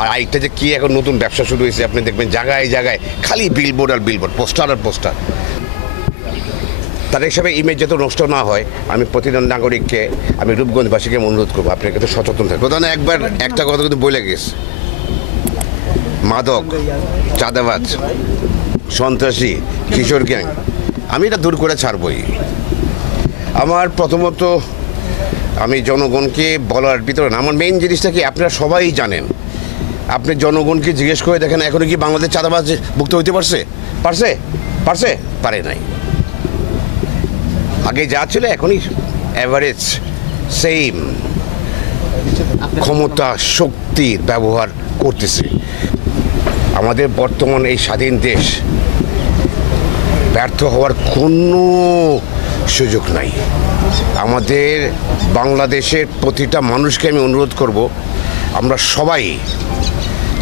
আর আরেকটা যে কি এখন নতুন ব্যবসা শুরু হয়েছে, আপনি দেখবেন জায়গায় জায়গায় খালি বিলবোর্ড আর বিলবোর্ড, পোস্টার আর পোস্টার। তার হিসাবে ইমেজ যাতে নষ্ট না হয়, আমি প্রতিজন নাগরিককে, আমি রূপগঞ্জবাসীকে অনুরোধ করবো আপনাকে তো সচেতন থাকবে। প্রধান একবার একটা কথা কিন্তু বলে গেছে, মাদক, চাঁদাবাজ, সন্ত্রাসী, কিশোর গ্যাং, আমি এটা দূর করে ছাড়বই। আমার প্রথমত আমি জনগণকে বলার ভিতরে না, আমার মেইন জিনিসটা কি আপনারা সবাই জানেন। আপনি জনগণকে জিজ্ঞেস করে দেখেন এখনো কি বাংলাদেশ চাঁদাবাজ মুক্ত হইতে পারছে? পারে নাই। আগে যা ছিল এখনই অ্যাভারেজ সেম ক্ষমতা শক্তির ব্যবহার করতেছে। আমাদের বর্তমান এই স্বাধীন দেশ ব্যর্থ হওয়ার কোনো সুযোগ নাই। আমাদের বাংলাদেশের প্রতিটা মানুষকে আমি অনুরোধ করব, আমরা সবাই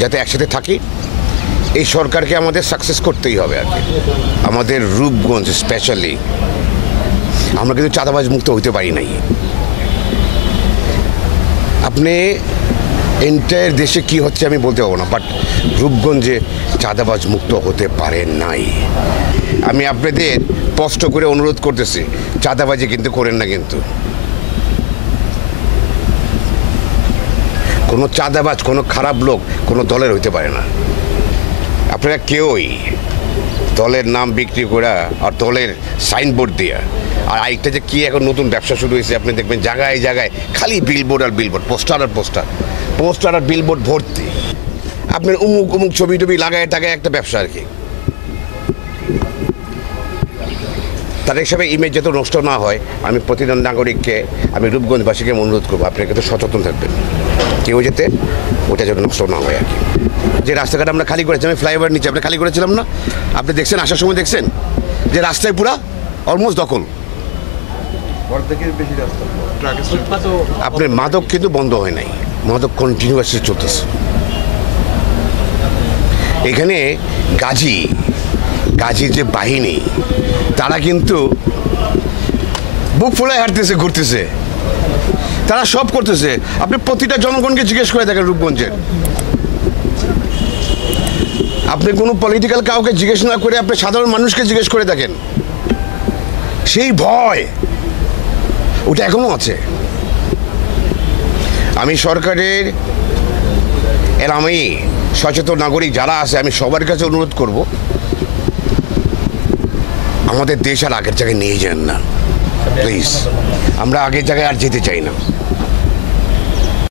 যাতে একসাথে থাকি। এই সরকারকে আমাদের সাকসেস করতেই হবে আর কি। আমাদের রূপগঞ্জ স্পেশালি আমরা কিন্তু চাঁদাবাজ মুক্ত হইতে পারি নাই। আপনি এন্টায়ার দেশে কি হচ্ছে আমি বলতে পারবো না, বাট রূপগঞ্জে চাঁদাবাজ মুক্ত হতে পারে নাই। আমি আপনাদের স্পষ্ট করে অনুরোধ করতেছি, চাঁদাবাজি কিন্তু করেন না। কিন্তু কোনো চাঁদাবাজ, কোনো খারাপ লোক কোনো দলের হইতে পারে না। আপনারা কেউই দলের নাম বিক্রি করা আর দলের সাইনবোর্ড দেওয়া, আর আরেকটা যে কি এখন নতুন ব্যবসা শুরু হয়েছে, আপনি দেখবেন জায়গায় জায়গায় খালি বিলবোর্ড আর বিলবোর্ড, পোস্টার আর বিলবোর্ড ভর্তি। আপনার উমুক ছবি টবি লাগায় টাকায় একটা ব্যবসা আর কি। তার হিসাবে ইমেজ যাতে নষ্ট না হয়, আমি প্রতিজন নাগরিককে, আমি রূপগঞ্জবাসীকে অনুরোধ করবো আপনাকে তো সচেতন থাকবেন, কেউ যেতে ওটা যেন নষ্ট না হয় আর কি। যে রাস্তাঘাট আমরা খালি করেছি, আমি ফ্লাইওভার নিচে আপনি খালি করেছিলাম না, আপনি দেখছেন আসার সময় দেখছেন যে রাস্তায় পুরা অলমোস্ট দখল। আপনার মাদক কিন্তু বন্ধ হয় নাই, মাদক কন্টিনিউয়াসলি চলতেছে। এখানে গাজীর যে বাহিনী, তারা কিন্তু বুক ফুলায় হাঁটতেছে, ঘুরতেছে, তারা সব করতেছে। আপনি প্রতিটা জনগণকে জিজ্ঞেস করে দেখেন রূপগঞ্জের, আপনি কোনো পলিটিক্যাল কাউকে জিজ্ঞেস না করে আপনি সাধারণ মানুষকে জিজ্ঞেস করে দেখেন, সেই ভয় ওটা এখনো আছে। আমি সরকারের আমি সচেতন নাগরিক যারা আছে, আমি সবার কাছে অনুরোধ করব, আমাদের দেশ আর আগের জায়গায় নিয়ে যান না প্লিজ। আমরা আগের জায়গায় আর যেতে চাই না।